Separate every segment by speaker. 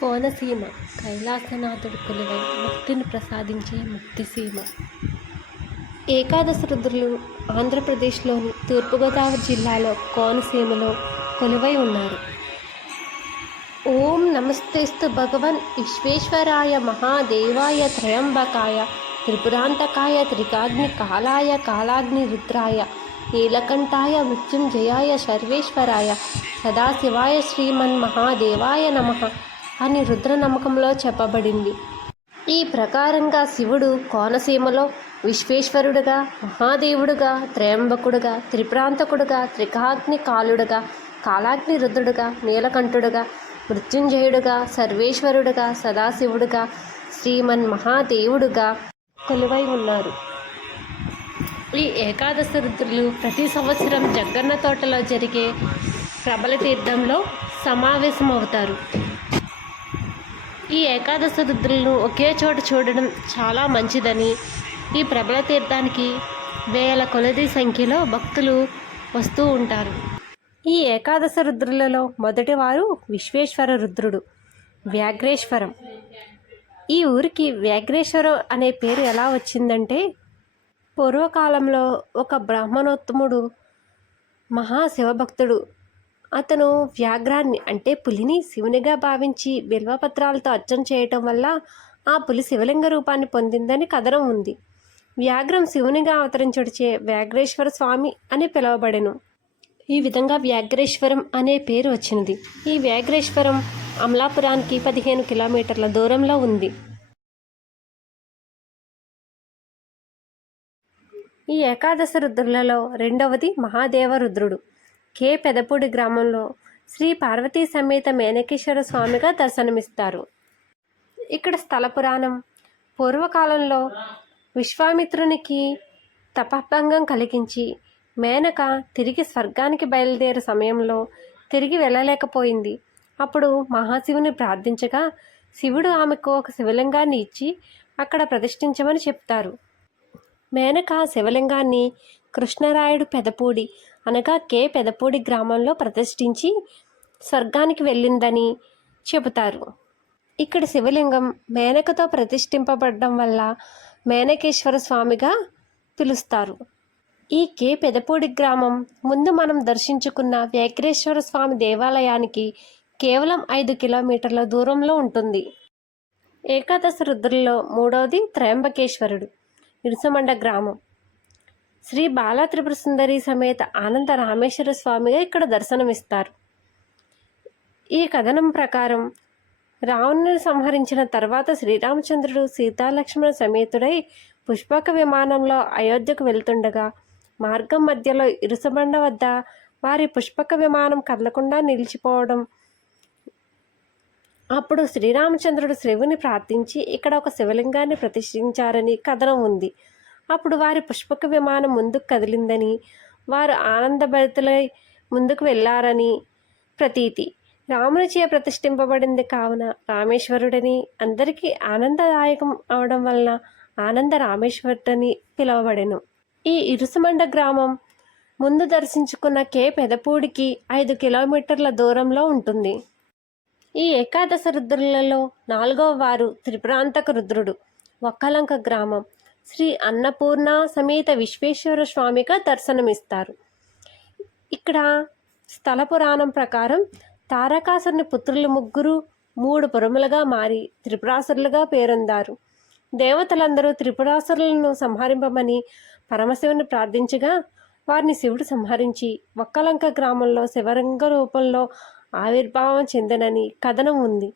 Speaker 1: కోనసీమ కైలాసనాథుడు కొలువై ముక్తిని ప్రసాదించే ముక్తిసీమ. ఏకాదశ రుద్రులు ఆంధ్రప్రదేశ్లోని తూర్పుగోదావరి జిల్లాలో కోనసీమలో కొలువై ఉన్నారు. ఓం నమస్తేస్తు భగవన్ విశ్వేశ్వరాయ మహాదేవాయ త్రయంబకాయ త్రిపురాంతకాయ త్రికాగ్ని కాలాయ కాలాగ్ని రుద్రాయ నీలకంఠాయ మృత్యుంజయాయ సర్వేశ్వరాయ సదాశివాయ శ్రీమన్ మహాదేవాయ నమః అని రుద్ర నమ్మకంలో చెప్పబడింది. ఈ ప్రకారంగా శివుడు కోనసీమలో విశ్వేశ్వరుడుగా మహాదేవుడుగా త్రయంబకుడుగా త్రిప్రాంతకుడుగా త్రికాగ్ని కాలుడుగా కాలాగ్ని రుద్రుడుగా నీలకంఠుడుగా మృత్యుంజయుడుగా సర్వేశ్వరుడుగా సదాశివుడుగా శ్రీమన్ మహాదేవుడుగా కొలువై ఉన్నారు. ఈ ఏకాదశ రుద్రులు ప్రతి సంవత్సరం జగ్గన్న తోటలో జరిగే ప్రబల తీర్థంలో సమావేశమవుతారు. ఈ ఏకాదశ రుద్రులను ఒకే చోట చూడడం చాలా మంచిదని. ఈ ప్రబల తీర్థానికి వేల కొలది సంఖ్యలో భక్తులు వస్తూ ఉంటారు. ఈ ఏకాదశ రుద్రులలో మొదటివారు విశ్వేశ్వర రుద్రుడు వ్యాఘ్రేశ్వరం. ఈ ఊరికి వ్యాఘ్రేశ్వరం అనే పేరు ఎలా వచ్చిందంటే పూర్వకాలంలో ఒక బ్రాహ్మణోత్తముడు మహాశివభక్తుడు అతను వ్యాఘ్రాన్ని అంటే పులిని శివునిగా భావించి బిల్వపత్రాలతో అర్చన చేయటం వల్ల ఆ పులి శివలింగ రూపాన్ని పొందిందని కథనం ఉంది. వ్యాఘ్రం శివునిగా అవతరించుడిచే వ్యాఘ్రేశ్వర స్వామి అని పిలువబడెను. ఈ విధంగా వ్యాఘ్రేశ్వరం అనే పేరు వచ్చినది. ఈ వ్యాఘ్రేశ్వరం అమలాపురానికి పదిహేను కిలోమీటర్ల దూరంలో ఉంది. ఈ ఏకాదశ రుద్రులలో రెండవది మహాదేవ రుద్రుడు. కే. పెదపూడి గ్రామంలో శ్రీ పార్వతీ సమేత మేనకేశ్వర స్వామిగా దర్శనమిస్తారు. ఇక్కడ స్థల పురాణం పూర్వకాలంలో విశ్వామిత్రునికి తపభంగం కలిగించి మేనక తిరిగి స్వర్గానికి బయలుదేరే సమయంలో తిరిగి వెళ్ళలేకపోయింది. అప్పుడు మహాశివుని ప్రార్థించగా శివుడు ఆమెకు ఒక శివలింగాన్ని ఇచ్చి అక్కడ ప్రతిష్ఠించమని చెప్తారు. మేనక శివలింగాన్ని కృష్ణరాయుడు పెదపూడి అనగా కే పెదపూడి గ్రామంలో ప్రతిష్ఠించి స్వర్గానికి వెళ్ళిందని చెబుతారు. ఇక్కడ శివలింగం మేనకతో ప్రతిష్ఠింపబడడం వల్ల మేనకేశ్వర స్వామిగా పిలుస్తారు. ఈ కే పెదపూడి గ్రామం ముందు మనం దర్శించుకున్న వ్యాఘ్రేశ్వర స్వామి దేవాలయానికి కేవలం ఐదు కిలోమీటర్ల దూరంలో ఉంటుంది. ఏకాదశ రుద్రుల్లో మూడవది త్రయంబకేశ్వరుడు ఇరుసమండ గ్రామం. శ్రీ బాలా త్రిపుర సుందరి సమేత ఆనంద రామేశ్వర స్వామిగా ఇక్కడ దర్శనమిస్తారు. ఈ కథనం ప్రకారం రావణుని సంహరించిన తర్వాత శ్రీరామచంద్రుడు సీతాలక్ష్మణ సమేతుడై పుష్పక విమానంలో అయోధ్యకు వెళ్తుండగా మార్గం మధ్యలో ఇరుసబండ వద్ద వారి పుష్పక విమానం కదలకుండా నిలిచిపోవడం. అప్పుడు శ్రీరామచంద్రుడు శివుని ప్రార్థించి ఇక్కడ ఒక శివలింగాన్ని ప్రతిష్ఠించారని కథనం ఉంది. అప్పుడు వారి పుష్పక విమానం ముందుకు కదిలిందని వారు ఆనందభరితులై ముందుకు వెళ్ళారని ప్రతీతి. రామునిచే ప్రతిష్ఠింపబడింది కావున రామేశ్వరుడని అందరికీ ఆనందదాయకం అవడం వలన ఆనంద రామేశ్వరుడని పిలువబడెను. ఈ ఇరుసుమండ గ్రామం ముందు దర్శించుకున్న కే. పెదపూడికి ఐదు కిలోమీటర్ల దూరంలో ఉంటుంది. ఈ ఏకాదశ రుద్రులలో నాలుగవ వారు త్రిప్రాంతక రుద్రుడు ఒక్కలంక గ్రామం. శ్రీ అన్నపూర్ణ సమేత విశ్వేశ్వర స్వామిగా దర్శనమిస్తారు. ఇక్కడ స్థల పురాణం ప్రకారం తారకాసురుని పుత్రులు ముగ్గురు మూడు పురములుగా మారి త్రిపురాసురులుగా పేరొందారు. దేవతలందరూ త్రిపురాసురులను సంహరింపమని పరమశివుని ప్రార్థించగా వారిని శివుడు సంహరించి ఒక్కలంక గ్రామంలో శివరంగ రూపంలో ఆవిర్భావం చెందనని కథనం ఉంది.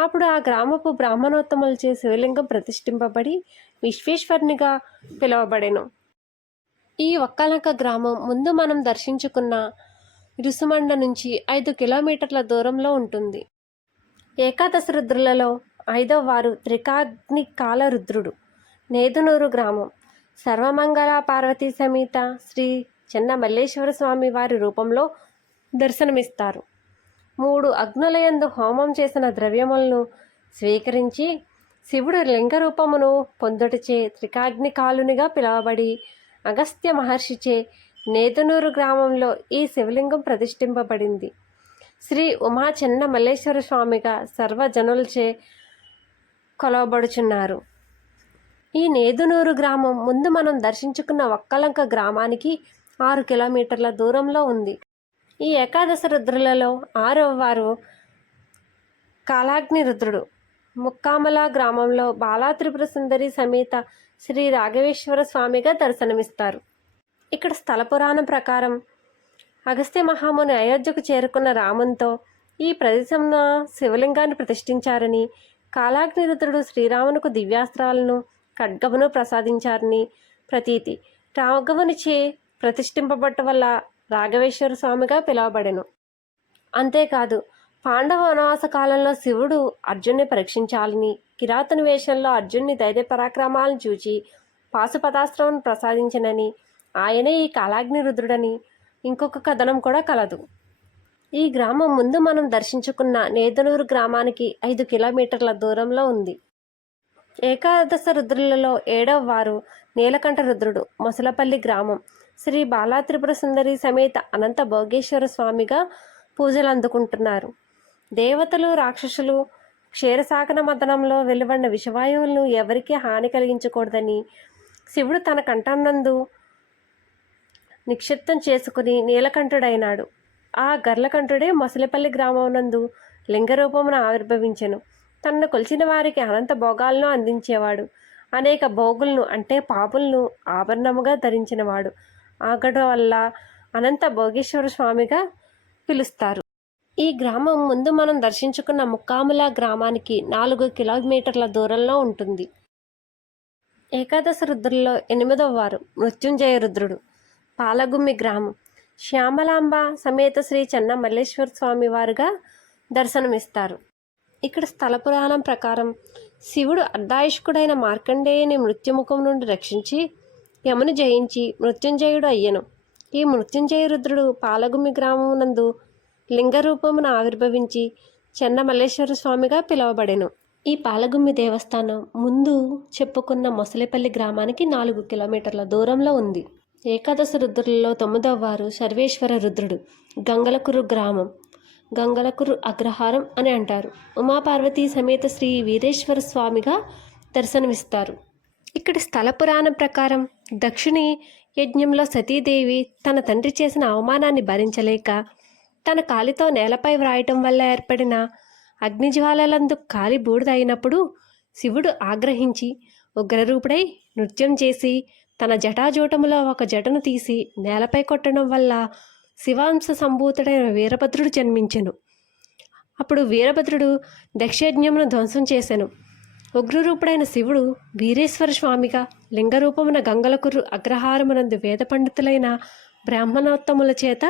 Speaker 1: అప్పుడు ఆ గ్రామపు బ్రాహ్మణోత్తములచే శివలింగం ప్రతిష్ఠింపబడి విశ్వేశ్వరునిగా పిలువబడెను. ఈ ఒక్కలంక గ్రామం ముందు మనం దర్శించుకున్న ఇరుసుమండ నుంచి ఐదు కిలోమీటర్ల దూరంలో ఉంటుంది. ఏకాదశ రుద్రులలో ఐదవ వారు త్రికాగ్ని కాల రుద్రుడు నేదునూరు గ్రామం. సర్వమంగళ పార్వతీ సమేత శ్రీ చెన్న మల్లేశ్వర స్వామి వారి రూపంలో దర్శనమిస్తారు. మూడు అగ్నులయందు హోమం చేసిన ద్రవ్యములను స్వీకరించి శివుడు లింగ రూపమును పొందుటచే త్రికాగ్నికాలునిగా పిలువబడి అగస్త్య మహర్షిచే నేతనూరు గ్రామంలో ఈ శివలింగం ప్రతిష్ఠింపబడింది. శ్రీ ఉమా చెన్న మల్లేశ్వర స్వామిగా సర్వజనులచే కొలవబడుచున్నారు. ఈ నేదునూరు గ్రామం ముందు మనం దర్శించుకున్న ఒక్కలంక గ్రామానికి ఆరు కిలోమీటర్ల దూరంలో ఉంది. ఈ ఏకాదశ రుద్రులలో ఆరవ వారు కాలాగ్ని రుద్రుడు. ముక్కామల గ్రామంలో బాలా త్రిపుర సుందరి సమేత శ్రీ రాఘవేశ్వర స్వామిగా దర్శనమిస్తారు. ఇక్కడ స్థల పురాణం ప్రకారం అగస్త్య మహాముని అయోధ్యకు చేరుకున్న రామంతో ఈ ప్రదేశంన శివలింగాన్ని ప్రతిష్ఠించారని కాలాగ్నిరుద్రుడు శ్రీరామునకు దివ్యాస్త్రాలను ఖడ్గమును ప్రసాదించారని ప్రతీతి. రాఘవునిచే ప్రతిష్ఠింపబట్ట వల్ల రాఘవేశ్వర స్వామిగా పిలువబడెను. అంతేకాదు పాండవ వనవాస కాలంలో శివుడు అర్జున్ని పరీక్షించాలని కిరాతని వేషంలో అర్జున్ని ధైర్య పరాక్రమాలను చూచి పాశుపతాస్త్రం ప్రసాదించనని ఆయనే ఈ కాలాగ్ని రుద్రుడని ఇంకొక కథనం కూడా కలదు. ఈ గ్రామం ముందు మనం దర్శించుకున్న నేదనూరు గ్రామానికి ఐదు కిలోమీటర్ల దూరంలో ఉంది. ఏకాదశ రుద్రులలో ఏడవ వారు నీలకంఠ రుద్రుడు మొసలపల్లి గ్రామం. శ్రీ బాలా త్రిపుర సుందరి సమేత అనంత భోగేశ్వర స్వామిగా పూజలు అందుకుంటున్నారు. దేవతలు రాక్షసులు క్షీరసాగన మదనంలో వెలువడిన విషవాయువులను ఎవరికీ హాని కలిగించకూడదని శివుడు తన కంఠంనందు నిక్షిప్తం చేసుకుని నీలకంఠుడైనాడు. ఆ గర్లకంఠుడే మొసలిపల్లి గ్రామం నందు ఆవిర్భవించెను. తనను కొలిచిన వారికి అనంత భోగాలను అందించేవాడు. అనేక భోగులను అంటే పాపులను ఆభరణముగా ధరించినవాడు. ఆగడం వల్ల అనంత భోగేశ్వర స్వామిగా పిలుస్తారు. ఈ గ్రామం ముందు మనం దర్శించుకున్న ముక్కాముల గ్రామానికి నాలుగు కిలోమీటర్ల దూరంలో ఉంటుంది. ఏకాదశ రుద్రుల్లో ఎనిమిదవ వారు మృత్యుంజయ రుద్రుడు. పాలగుమ్మి గ్రామం. శ్యామలాంబ సమేత శ్రీ చెన్న మల్లేశ్వర స్వామి వారుగా దర్శనమిస్తారు. ఇక్కడ స్థల పురాణం ప్రకారం శివుడు అర్ధాయుష్కుడైన మార్కండేయుని మృత్యుముఖం నుండి రక్షించి యమును జయించి మృత్యుంజయుడు అయ్యను. ఈ మృత్యుంజయ రుద్రుడు పాలగుమ్మి గ్రామం నందు లింగ ఆవిర్భవించి చెన్న మల్లేశ్వర స్వామిగా పిలువబడెను. ఈ పాలగుమ్మి దేవస్థానం ముందు చెప్పుకున్న మొసలిపల్లి గ్రామానికి నాలుగు కిలోమీటర్ల దూరంలో ఉంది. ఏకాదశ రుద్రులలో తొమ్మిదవ వారు సర్వేశ్వర రుద్రుడు గంగలకురు గ్రామం. గంగలకురు అగ్రహారం అని అంటారు. ఉమాపార్వతీ సమేత శ్రీ వీరేశ్వర స్వామిగా దర్శనమిస్తారు. ఇక్కడ స్థల పురాణం ప్రకారం దక్షిణి యజ్ఞంలో సతీదేవి తన తండ్రి చేసిన అవమానాన్ని భరించలేక తన కాలితో నేలపై వ్రాయటం వల్ల ఏర్పడిన అగ్నిజ్వాలలందు కాలి బూడిదైనప్పుడు శివుడు ఆగ్రహించి ఉగ్రరూపుడై నృత్యం చేసి తన జటాజూటములో ఒక జటను తీసి నేలపై కొట్టడం వల్ల శివాంశ సంభూతుడైన వీరభద్రుడు జన్మించెను. అప్పుడు వీరభద్రుడు దక్షయజ్ఞమును ధ్వంసం చేశాను ఉగ్రరూపుడైన శివుడు వీరేశ్వర స్వామిగా లింగరూపమున గంగలకురు అగ్రహారమునందు వేద పండితులైన బ్రాహ్మణోత్తముల చేత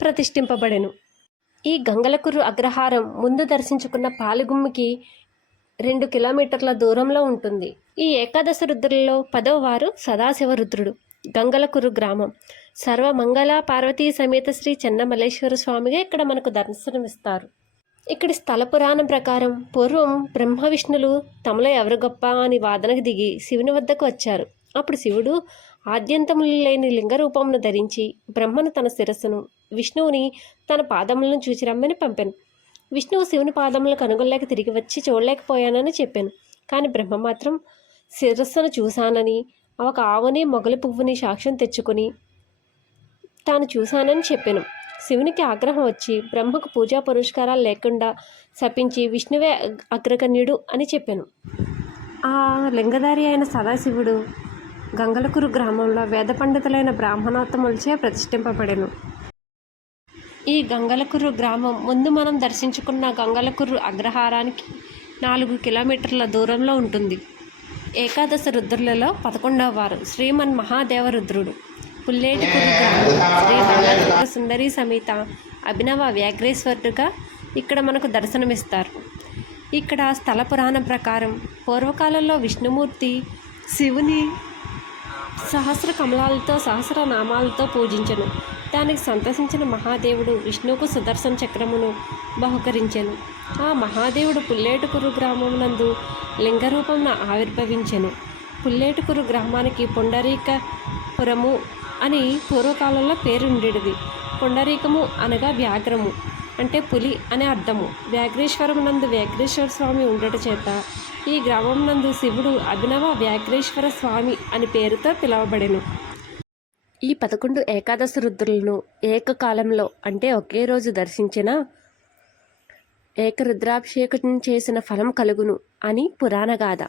Speaker 1: ప్రతిష్ఠింపబడెను. ఈ గంగలకుర్రు అగ్రహారం ముందు దర్శించుకున్న పాలుగుమ్మికి రెండు కిలోమీటర్ల దూరంలో ఉంటుంది. ఈ ఏకాదశ రుద్రులలో పదవ వారు సదాశివ రుద్రుడు గంగలకురు గ్రామం. సర్వమంగళ పార్వతీ సమేత శ్రీ చెన్నమల్లేశ్వర స్వామిగా ఇక్కడ మనకు దర్శనమిస్తారు. ఇక్కడి స్థల పురాణం ప్రకారం పూర్వం బ్రహ్మ విష్ణులు తమలో ఎవరు గొప్ప అని వాదనకు దిగి శివుని వద్దకు వచ్చారు. అప్పుడు శివుడు ఆద్యంతములు లేని లింగరూపమును ధరించి బ్రహ్మను తన శిరస్సును విష్ణువుని తన పాదములను చూచి రమ్మని పంపాను. విష్ణువు శివుని పాదములను కనుగొనలేక తిరిగి వచ్చి చూడలేకపోయానని చెప్పాను. కానీ బ్రహ్మ మాత్రం శిరస్సును చూశానని ఒక ఆవుని మొగలి పువ్వుని సాక్ష్యం తెచ్చుకుని తాను చూశానని చెప్పాను. శివునికి ఆగ్రహం వచ్చి బ్రహ్మకు పూజా పురస్కారాలు లేకుండా శపించి విష్ణువే అగ్రగణ్యుడు అని చెప్పాను. ఆ లింగధారి అయిన సదాశివుడు గంగలకురు గ్రామంలో వేద పండితులైన బ్రాహ్మణోత్తములచే ప్రతిష్ఠింపబడెను. ఈ గంగలకూరు గ్రామం ముందు మనం దర్శించుకున్న గంగలకూరు అగ్రహారానికి నాలుగు కిలోమీటర్ల దూరంలో ఉంటుంది. ఏకాదశ రుద్రులలో పదకొండవ వారు శ్రీమన్ మహాదేవ రుద్రుడు. పుల్లేటి గ్రామం. సుందరి సమేత అభినవ వ్యాఘ్రేశ్వరుడుగా ఇక్కడ మనకు దర్శనమిస్తారు. ఇక్కడ స్థల పురాణం ప్రకారం పూర్వకాలంలో విష్ణుమూర్తి శివుని సహస్ర కమలాలతో సహస్ర నామాలతో పూజించెను. దానికి సంతసించిన మహాదేవుడు విష్ణువుకు సుదర్శన చక్రమును బహుకరించెను. ఆ మహాదేవుడు పుల్లేటుకురు గ్రామమునందు లింగరూపమున ఆవిర్భవించెను. పుల్లేటుకురు గ్రామానికి పుండరీకపురము అని పూర్వకాలంలో పేరుండేది పుండరీకము అనగా వ్యాఘ్రము అంటే పులి అనే అర్థము. వ్యాఘ్రేశ్వరం నందు వ్యాఘ్రేశ్వర స్వామి ఉండట చేత ఈ గ్రామం నందు శివుడు అభినవ వ్యాఘ్రేశ్వర స్వామి అని పేరుతో పిలువబడెను. ఈ పదకొండు ఏకాదశి రుద్రులను ఏకకాలంలో అంటే ఒకే రోజు దర్శించిన ఏకరుద్రాభిషేకం చేసిన ఫలం కలుగును అని పురాణగాథ.